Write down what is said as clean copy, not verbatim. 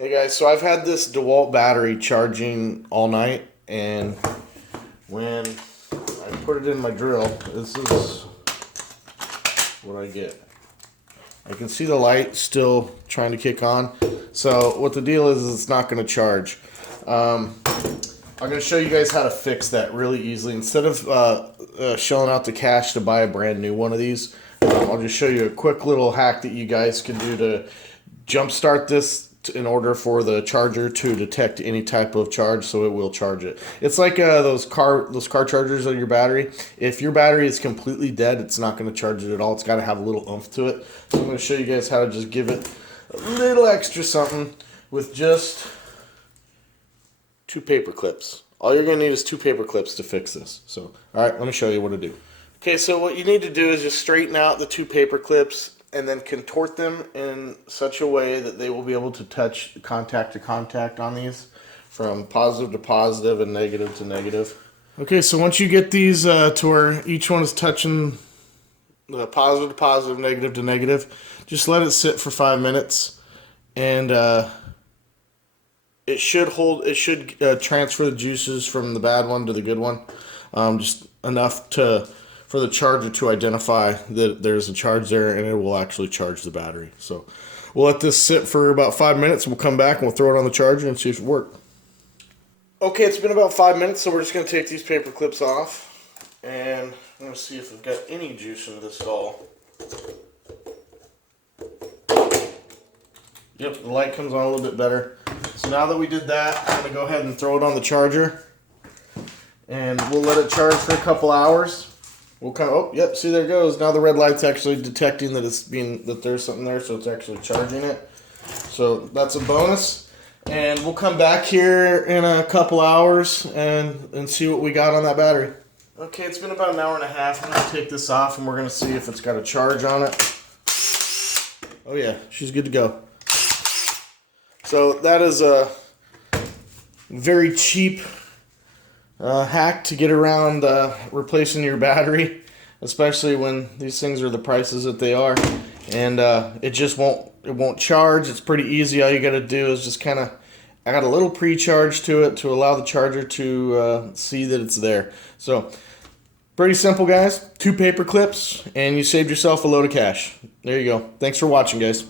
Hey guys, so I've had this DeWalt battery charging all night, and when I put it in my drill, this is what I get. I can see the light still trying to kick on. So what the deal is it's not going to charge. I'm going to show you guys how to fix that really easily. Instead of shelling out the cash to buy a brand new one of these, I'll just show you a quick little hack that you guys can do to jumpstart this in order for the charger to detect any type of charge, so it will charge it. It's like those car chargers on your battery. If your battery is completely dead, it's not going to charge it at all. It's got to have a little oomph to it. So I'm going to show you guys how to just give it a little extra something with just 2 paper clips. All you're going to need is 2 paper clips to fix this. So, all right, let me show you what to do. Okay, so what you need to do is just straighten out the 2 paper clips and then contort them in such a way that they will be able to touch contact to contact on these, from positive to positive and negative to negative. Okay, so once you get these to where each one is touching the positive to positive, negative to negative, just let it sit for 5 minutes, and it should transfer the juices from the bad one to the good one, just enough for the charger to identify that there's a charge there, and it will actually charge the battery. So we'll let this sit for about 5 minutes. We'll come back and we'll throw it on the charger and see if it works. Okay, it's been about 5 minutes, so we're just going to take these paper clips off, and I'm going to see if we've got any juice in this at all. Yep, the light comes on a little bit better. So now that we did that, I'm going to go ahead and throw it on the charger, and we'll let it charge for a couple hours. We'll kind of, oh, yep, see, there it goes. Now the red light's actually detecting that that there's something there, so it's actually charging it. So that's a bonus. And we'll come back here in a couple hours and see what we got on that battery. Okay, it's been about an hour and a half. I'm going to take this off, and we're going to see if it's got a charge on it. Oh yeah, she's good to go. So that is a very cheap hack to get around replacing your battery, especially when these things are the prices that they are, and it won't charge. It's pretty easy. All you got to do is just kind of add a little pre-charge to it to allow the charger to see that it's there. So pretty simple, guys. 2 paper clips, and you saved yourself a load of cash. There you go. Thanks for watching, guys.